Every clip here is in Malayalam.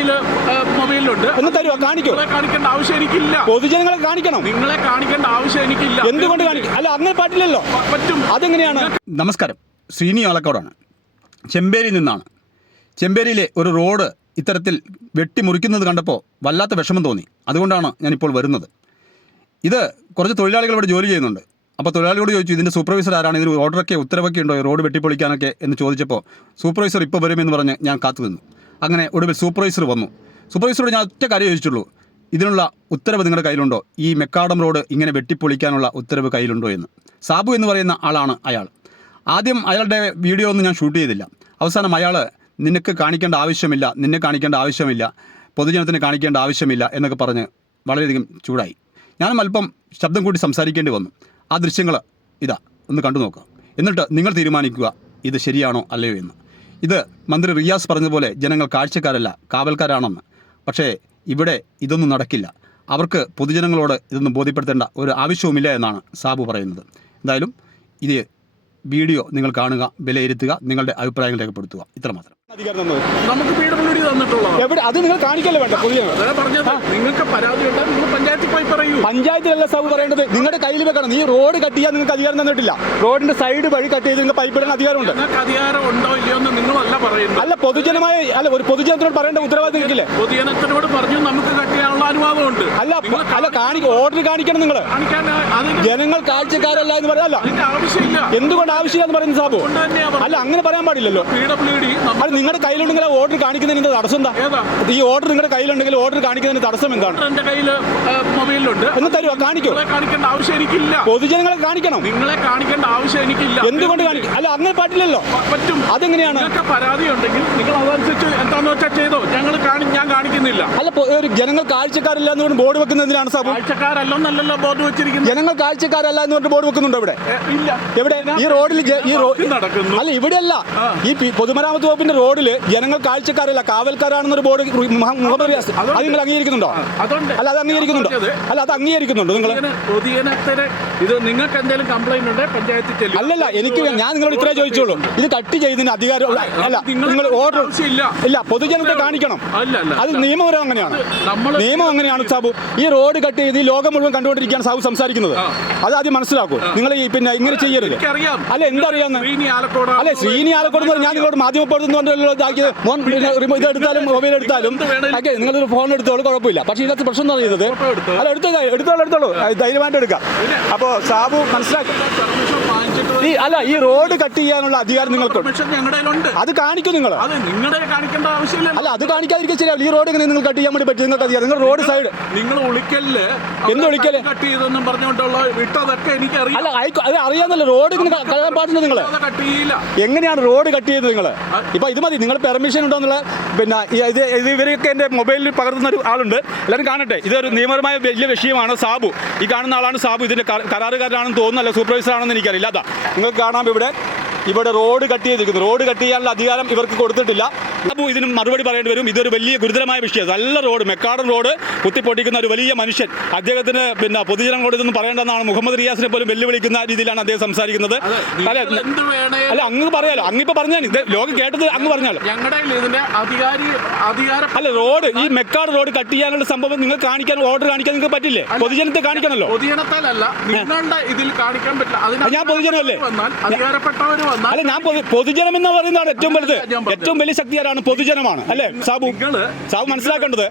കയ്യിൽ മൊബൈലിലുണ്ട്. ഒന്ന് തരുമോ കാണിക്കോ. കാണിക്കേണ്ട ആവശ്യം എനിക്കില്ല. പൊതുജനങ്ങളെ കാണിക്കണം. നിങ്ങളെ കാണിക്കേണ്ട ആവശ്യം എനിക്കില്ല. എന്തുകൊണ്ട് കാണിക്കും അല്ല അങ്ങനെ പാടില്ലല്ലോ പറ്റും. അതെങ്ങനെയാണ്? നമസ്കാരം. ശ്രീനി ആലക്കോടാണ്. ചെമ്പേരി നിന്നാണ്. ചെമ്പേരിയിലെ ഒരു റോഡ് ഇത്തരത്തിൽ വെട്ടിമുറിക്കുന്നത് കണ്ടപ്പോൾ വല്ലാത്ത വിഷമം തോന്നി. അതുകൊണ്ടാണ് ഞാനിപ്പോൾ വരുന്നത്. ഇത് കുറച്ച് തൊഴിലാളികൾ ഇവിടെ ജോലി ചെയ്യുന്നുണ്ട്. അപ്പോൾ തൊഴിലാളിയോട് ചോദിച്ചു ഇതിന്റെ സൂപ്പർവൈസർ ആരാണ്? ഇതിന് ഓർഡറൊക്കെ ഉത്തരവൊക്കെ ഉണ്ടോ? ഈ റോഡ് വെട്ടിപ്പൊളിക്കാനൊക്കെ? എന്ന് ചോദിച്ചപ്പോൾ സൂപ്പർവൈസർ ഇപ്പോൾ വരുമെന്ന് പറഞ്ഞ് ഞാൻ കാത്തു നിന്നു അങ്ങനെ ഒടുവിൽ സൂപ്പർവൈസർ വന്നു. സൂപ്പർവൈസറോട് ഞാൻ ഒറ്റ കാര്യം ചോദിച്ചുള്ളൂ ഇതിനുള്ള ഉത്തരവ് നിങ്ങളുടെ കയ്യിലുണ്ടോ? ഈ മെക്കാടം റോഡ് ഇങ്ങനെ വെട്ടിപ്പൊളിക്കാനുള്ള ഉത്തരവ് കയ്യിലുണ്ടോ എന്ന്. സാബു എന്ന് പറയുന്ന ആളാണ് അയാൾ. ആദ്യം അയാളുടെ വീഡിയോ ഒന്നും ഞാൻ ഷൂട്ട് ചെയ്തില്ല. അവസാനം അയാൾ നിനക്ക് കാണിക്കേണ്ട ആവശ്യമില്ല നിന്നെ കാണിക്കേണ്ട ആവശ്യമില്ല പൊതുജനത്തിന് കാണിക്കേണ്ട ആവശ്യമില്ല എന്നൊക്കെ പറഞ്ഞ് വളരെയധികം ചൂടായി. ഞാനും അല്പം ശബ്ദം കൂട്ടി സംസാരിക്കേണ്ടി വന്നു. ആ ദൃശ്യങ്ങൾ ഇതാ ഒന്ന് കണ്ടു നോക്കാം എന്നിട്ട് നിങ്ങൾ തീരുമാനിക്കുക ഇത് ശരിയാണോ അല്ലയോ എന്ന്. ഇത് മന്ത്രി റിയാസ് പറഞ്ഞതുപോലെ ജനങ്ങൾ കാഴ്ചക്കാരല്ല കാവൽക്കാരാണെന്ന്. പക്ഷേ ഇവിടെ ഇതൊന്നും നടക്കില്ല. അവർക്ക് പൊതുജനങ്ങളോട് ഇതൊന്നും ബോധ്യപ്പെടുത്തേണ്ട ഒരു ആവശ്യവുമില്ല എന്നാണ് സാബു പറയുന്നത്. എന്തായാലും ഇത് വീഡിയോ നിങ്ങൾ കാണുക വിലയിരുത്തുക നിങ്ങളുടെ അഭിപ്രായങ്ങൾ രേഖപ്പെടുത്തുക. ഇത്രമാത്രം നമുക്ക് പി തന്നിട്ടുള്ളത് എവിടെ? അത് നിങ്ങൾ കാണിക്കല്ലേ വേണ്ട നിങ്ങൾക്ക് പരാതി നിങ്ങൾ പഞ്ചായത്തിൽ പോയി പറയൂ. പഞ്ചായത്തിലല്ല സാബു പറയേണ്ടത്. നിങ്ങളുടെ കയ്യിൽ വെക്കണം. നീ റോഡ് കട്ട് ചെയ്യാൻ നിങ്ങൾക്ക് അധികാരം തന്നിട്ടില്ല. റോഡിന്റെ സൈഡ് വഴി കട്ട് ചെയ്ത് നിങ്ങൾക്ക് പൈപ്പ് ഇടാൻ അധികാരമുണ്ട്. നിങ്ങൾക്ക് അധികാരം ഉണ്ടോ നിങ്ങളല്ല പറയുന്നത്. അല്ല പൊതുജനമായ അല്ല ഒരു പൊതുജനത്തിനോട് പറയേണ്ട ഉത്തരവാദിത്തം നിൽക്കില്ലേ പൊതുജനത്തിനോട് പറഞ്ഞു നമുക്ക് കട്ടിയാനുള്ള അനുവാദമുണ്ട്. അല്ല അല്ല കാണിക്കും ഓർഡർ കാണിക്കണം നിങ്ങൾ ജനങ്ങൾ കാഴ്ചക്കാരല്ല എന്ന് പറയാല്ല ആവശ്യമില്ല. എന്തുകൊണ്ട് ആവശ്യമില്ല എന്ന് പറയുന്നത് സാബു? അല്ല അങ്ങനെ പറയാൻ പാടില്ലല്ലോ. അത് നിങ്ങളുടെ കയ്യിലുണ്ടെങ്കിൽ ഓർഡർ കാണിക്കുന്നതിന് തടസ്സം എന്താ? ഈ ഓർഡർ നിങ്ങളുടെ കയ്യിലുണ്ടെങ്കിൽ ഓർഡർ കാണിക്കുന്നതിന് തടസ്സം എന്താണ്? എന്റെ കയ്യിൽ മൊബൈലിലുണ്ട്. ഒന്ന് തരുമോ കാണിക്കോ? കാണിക്കേണ്ട ആവശ്യം എനിക്കില്ല. പൊതുജനങ്ങളെ കാണിക്കണം. നിങ്ങളെ കാണിക്കേണ്ട ആവശ്യം എനിക്കില്ല. എന്തുകൊണ്ട് കാണിക്കും അല്ല അങ്ങനെ പാടില്ലല്ലോ. പറ്റും. അതെങ്ങനെയാണ്? പരാതി ഉണ്ടെങ്കിൽ നിങ്ങൾ അതനുസരിച്ച് എന്താണെന്ന് വെച്ചാൽ ചെയ്തോ. ഞങ്ങൾ കാണി ഞാൻ കാണിക്കുന്നില്ല അല്ല ഒരു ജനങ്ങൾ കാഴ്ചക്കാരില്ല എന്ന് പറഞ്ഞ് ബോർഡ് വെക്കുന്നതിനാണ് സഭ കാഴ്ചക്കാരല്ലെന്നല്ലോ ബോർഡ് വെച്ചിരിക്കുന്നത്. ജനങ്ങൾ കാഴ്ചക്കാരല്ല എന്ന് പറഞ്ഞ് ബോർഡ് വെക്കുന്നുണ്ടോ ഇവിടെ? ഇല്ല. എവിടെ? ഈ റോഡിൽ ഈ നടക്കുന്നു. അല്ല ഇവിടെയല്ല. ഈ പൊതുമരാമത്ത് വകുപ്പിന്റെ റോഡിൽ ജനങ്ങൾ കാഴ്ചക്കാരല്ല. കാവൽക്കാരാണെന്നൊരു ബോർഡ് മുഹമ്മദ് റിയാസ് അത് നിങ്ങൾ അംഗീകരിക്കുന്നുണ്ടോ? അല്ല അത് അംഗീകരിക്കുന്നുണ്ടോ? അല്ല അത് അംഗീകരിക്കുന്നുണ്ടോ നിങ്ങൾ ഇത് നിങ്ങൾക്ക് എന്തെങ്കിലും കംപ്ലൈന്റ് ഉണ്ടേ പഞ്ചായത്തിൽ അല്ലല്ല എനിക്ക് ഞാൻ നിങ്ങളോട് ഇത്രേ ചോദിച്ചോളൂ ഇത് കട്ട് ചെയ്തതിന് അധികാരം അല്ല നിങ്ങൾ ഓർഡർ ഇല്ല പൊതുജനത്തെ കാണിക്കണം. അത് നിയമപരം അങ്ങനെയാണ്. നിയമം അങ്ങനെയാണ് സാബു. ഈ റോഡ് കട്ട് ചെയ്ത് ഈ ലോകം മുഴുവൻ കണ്ടുകൊണ്ടിരിക്കുകയാണ് സാബു സംസാരിക്കുന്നത്. അത് ആദ്യം മനസ്സിലാക്കൂ. നിങ്ങൾ ഈ പിന്നെ ഇങ്ങനെ ചെയ്യരുത്. അല്ല എന്തറിയാന്ന്? അല്ലെ ശ്രീനി ആലക്കോട് എന്ന് പറഞ്ഞാൽ ഞാൻ നിങ്ങളോട് മാധ്യമപ്രവർത്തനം ഇതാക്കിയത് മോൻ പിന്നെ റിമോ- ഇത് എടുത്താലും മൊബൈൽ എടുത്താലും ഓക്കെ നിങ്ങളൊരു ഫോൺ എടുത്തോളൂ കുഴപ്പമില്ല. പക്ഷേ ഇതിനകത്ത് പ്രശ്നം എന്ന് പറയുന്നത് അല്ല എടുത്തോ എടുത്തോളൂ. എടുത്തോളൂ ധൈര്യമായിട്ട് എടുക്കാം. അപ്പോൾ സാബു മനസ്സിലാക്കി. ഈ അല്ല ഈ റോഡ് കട്ട് ചെയ്യാനുള്ള അധികാരം നിങ്ങൾക്കുണ്ട്. ഞങ്ങളുടെ അത് കാണിക്കും നിങ്ങൾ. അല്ല അത് കാണിക്കാതിരിക്കും ശരിയാവില്ല. ഈ റോഡ് എങ്ങനെ നിങ്ങൾ കട്ട് ചെയ്യാൻ വേണ്ടി പറ്റും? നിങ്ങൾക്ക് അധികാരം നിങ്ങൾ റോഡ് സൈഡ്. നിങ്ങൾ ഉളിക്കൽ എന്ത് വിളിക്കല്ലേ കട്ട് ചെയ്തെന്നും പറഞ്ഞുകൊണ്ടുള്ള വിട്ടതൊക്കെ എനിക്ക് അല്ല അത് അറിയാന്നല്ലോ റോഡ് കളയാൻ പാടില്ല നിങ്ങൾ എങ്ങനെയാണ് റോഡ് കട്ട് ചെയ്തത് നിങ്ങൾ? ഇപ്പൊ ഇത് മതി. നിങ്ങൾ പെർമിഷൻ ഉണ്ടോ എന്നുള്ള പിന്നെ ഇത് ഇവരൊക്കെ എന്റെ മൊബൈലിൽ പകർത്തുന്ന ഒരു ആളുണ്ട്. എല്ലാവരും കാണട്ടെ. ഇതൊരു നിയമപരമായ വലിയ വിഷയമാണ് സാബു. ഈ കാണുന്ന ആളാണ് സാബു. ഇതിന്റെ കര- കരാറുകാരനാണെന്ന് തോന്നുന്നല്ല സൂപ്പർവൈസർ ആണെന്ന് എനിക്കറിയില്ല. അതാ. നിങ്ങൾക്ക് കാണാം ഇവിടെ. ഇവിടെ റോഡ് കട്ട് ചെയ്തിരിക്കുന്നു. റോഡ് കട്ട് ചെയ്യാനുള്ള അധികാരം ഇവർക്ക് കൊടുത്തിട്ടില്ല. അപ്പോൾ ഇതിന് മറുപടി പറയേണ്ടി വരും. ഇതൊരു വലിയ ഗുരുതരമായ വിഷയം. നല്ല റോഡ് മെക്കാടൻ റോഡ് കുത്തിപ്പൊട്ടിക്കുന്ന ഒരു വലിയ മനുഷ്യൻ അദ്ദേഹത്തിന് പിന്നെ പൊതുജനങ്ങളോട് ഇതൊന്നും പറയേണ്ടെന്നാണ് മുഹമ്മദ് റിയാസിനെ പോലും വെല്ലുവിളിക്കുന്ന രീതിയിലാണ് അദ്ദേഹം സംസാരിക്കുന്നത്. അല്ല അല്ല അങ്ങ് പറയാലോ. അങ്ങിപ്പോ പറഞ്ഞാൽ ഇത് ലോകം കേട്ടത് അങ്ങ് പറഞ്ഞാലോ. ഞങ്ങളുടെ ഇതിന്റെ അധികാരി അധികാര അല്ല റോഡ് ഈ മെക്കാട് റോഡ് കട്ട് ചെയ്യാനുള്ള സംഭവം നിങ്ങൾ കാണിക്കാൻ ഓർഡർ കാണിക്കാൻ നിങ്ങൾക്ക് പറ്റില്ലേ? പൊതുജനത്തെ കാണിക്കണല്ലോ. പൊതുജനത്താലല്ല നിങ്ങളുടെ ഇതിൽ കാണിക്കാൻ പറ്റില്ല. അതിന് ഞാൻ പൊതുജനമല്ലേ? അധികാരപ്പെട്ടവർ അല്ല ഞാൻ പൊതുജനം എന്ന് പറയുന്നതാണ് ഏറ്റവും വലുത്. ഏറ്റവും വലിയ ശക്തി ആരാണ് പൊതുജനമാണ്. അല്ലേ സാബു? സാബു മനസ്സിലാക്കേണ്ടത്.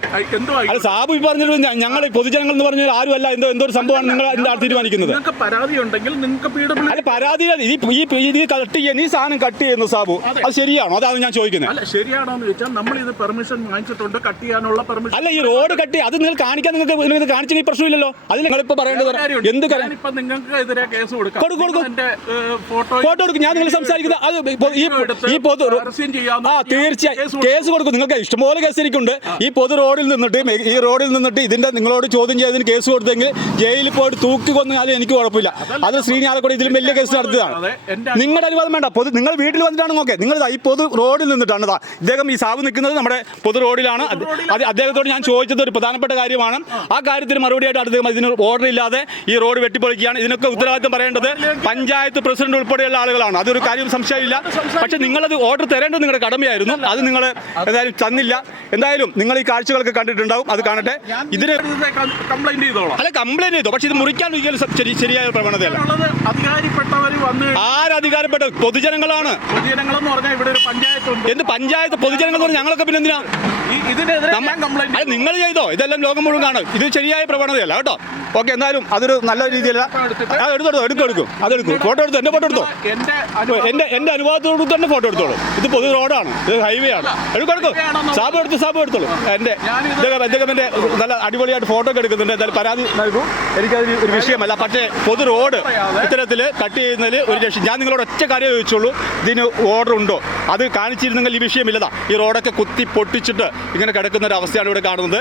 അല്ല സാബു ഈ പറഞ്ഞത് ഞങ്ങൾ പൊതുജനങ്ങൾ എന്ന് പറഞ്ഞാൽ ആരും അല്ല എന്തോ എന്തോ ഒരു സംഭവമാണ് നിങ്ങൾ എന്താണ് തീരുമാനിക്കുന്നത്? പരാതി ഉണ്ടെങ്കിൽ നിങ്ങൾക്ക് അല്ല പരാതി ഈ ഈ ഈ കട്ട് ചെയ്യുന്ന ഈ സാധനം കട്ട് ചെയ്യുന്നു സാബു. അത്. ശരിയാണോ? അതാണ് ഞാൻ ചോദിക്കുന്നത് അല്ല ശരിയാണോ എന്ന് ചോദിച്ചാൽ നമ്മൾ ഇത് പെർമിഷൻ വാങ്ങിച്ചിട്ടുണ്ട്. കട്ട് ചെയ്യാനുള്ള പെർമിഷൻ അല്ല ഈ റോഡ് കട്ട് അത് നിങ്ങൾ കാണിക്കാൻ നിങ്ങൾക്ക് നിങ്ങൾക്ക് കാണിച്ചെങ്കിൽ പ്രശ്നമില്ലല്ലോ. അത് നിങ്ങളിപ്പോ പറയേണ്ടത് എന്ത് നിങ്ങൾക്ക് എതിരെ കേസ് കൊടുക്കാം. ഫോട്ടോ ഫോട്ടോ എടുക്കും. ഞാൻ നിങ്ങൾ സംസാരിക്കുന്നത് അത് ഈ ഈ പൊതു ആ തീർച്ചയായും കേസ് കൊടുക്കും. നിങ്ങൾക്ക് ഇഷ്ടംപോലെ കേസ് എനിക്കുണ്ട് ഈ പൊതു റോഡിൽ നിന്നിട്ട് ഈ റോഡിൽ നിന്നിട്ട് ഇതിന്റെ നിങ്ങളോട് ചോദ്യം ചെയ്തതിന് കേസ് കൊടുത്തെങ്കിൽ ജയിലിൽ പോയിട്ട് തൂക്കി കൊന്നാലും എനിക്ക് കുഴപ്പമില്ല. അത് ശ്രീനിയാലക്കൂടെ ഇതിലും വലിയ കേസ് നടത്തിയതാണ്. നിങ്ങളുടെ അനുവാദം വേണ്ട. പൊതു നിങ്ങൾ വീട്ടിൽ വന്നിട്ടാണ് നോക്കെ നിങ്ങൾ ഈ പൊതു റോഡിൽ നിന്നിട്ടാണ് ഇദ്ദേഹം ഈ സാവ് നിൽക്കുന്നത് നമ്മുടെ പൊതു റോഡിലാണ്. അത് അദ്ദേഹത്തോട് ഞാൻ ചോദിച്ചത് ഒരു പ്രധാനപ്പെട്ട കാര്യമാണ്. ആ. കാര്യത്തിന് മറുപടിയായിട്ട് അദ്ദേഹം ഇതിന് ഓർഡർ ഇല്ലാതെ ഈ റോഡ് വെട്ടിപ്പൊളിക്കുകയാണ്. ഇതിനൊക്കെ ഉത്തരവാദിത്തം പറയേണ്ടത് പഞ്ചായത്ത് പ്രസിഡന്റ് ഉൾപ്പെടെയുള്ള ആളുകളാണ്. അതൊരു ഒരു കാര്യം സംശയമില്ല. പക്ഷെ നിങ്ങളത് ഓർഡർ തരേണ്ടത് നിങ്ങളുടെ കടമയായിരുന്നു. അത് നിങ്ങൾ എന്തായാലും തന്നില്ല. എന്തായാലും നിങ്ങൾ ഈ കാഴ്ചകളൊക്കെ കണ്ടിട്ടുണ്ടാവും. അത് കാണട്ടെ. ഇതിന് കംപ്ലൈന്റ് ചെയ്തോളാം. അല്ല കംപ്ലൈന്റ് ചെയ്തോ. പക്ഷെ ഇത് മുറിക്കാൻ ഒരിക്കലും സ- ശരി ശരിയായ പ്രവണതയല്ല. ആരധികാരപ്പെട്ട പൊതുജനങ്ങളാണ്. പറഞ്ഞാൽ ഇവിടെ ഒരു പഞ്ചായത്ത് എന്ത് പഞ്ചായത്ത് പൊതുജനങ്ങൾ എന്ന് പറഞ്ഞാൽ ഞങ്ങളൊക്കെ പിന്നെ എന്തിനാ? നിങ്ങൾ ചെയ്തോ? ഇതെല്ലാം ലോകം മുഴുവൻ കാണും. ഇത് ശരിയായ പ്രവണതയല്ല കേട്ടോ? ഓക്കെ എന്നാലും അതൊരു നല്ല രീതിയിലല്ല. എടുത്തെടുത്തോ എടുക്കും എടുക്കും അതെടുക്കും ഫോട്ടോ എടുത്തു? എന്റെ ഫോട്ടോ എടുത്തോ? എന്റെ എന്റെ അനുഭവത്തോട് തന്നെ ഫോട്ടോ എടുത്തോളൂ. ഇത് പൊതു റോഡാണ് ഇത് ഹൈവേ ആണ്. എടുക്കും എടുക്കും. സാബ് എടുത്ത് സാബ് എടുത്തോളൂ. എന്റെ അദ്ദേഹം എന്റെ നല്ല അടിപൊളിയായിട്ട് ഫോട്ടോ ഒക്കെ എടുക്കുന്നുണ്ട്. എന്തായാലും പരാതി നൽകും. എനിക്കത് ഒരു വിഷയമല്ല. പക്ഷേ പൊതു റോഡ് ഇത്തരത്തിൽ കട്ട് ചെയ്യുന്നതിൽ ഒരു രക്ഷ ഞാൻ നിങ്ങളോട് ഒറ്റ കാര്യം ചോദിച്ചോളൂ ഇതിന് ഓർഡർ ഉണ്ടോ? അത് കാണിച്ചിരുന്നെങ്കിൽ ഈ വിഷയമില്ലതാ. ഈ റോഡൊക്കെ കുത്തി പൊട്ടിച്ചിട്ട് ഇങ്ങനെ കിടക്കുന്ന ഒരു അവസ്ഥയാണ് ഇവിടെ കാണുന്നത്.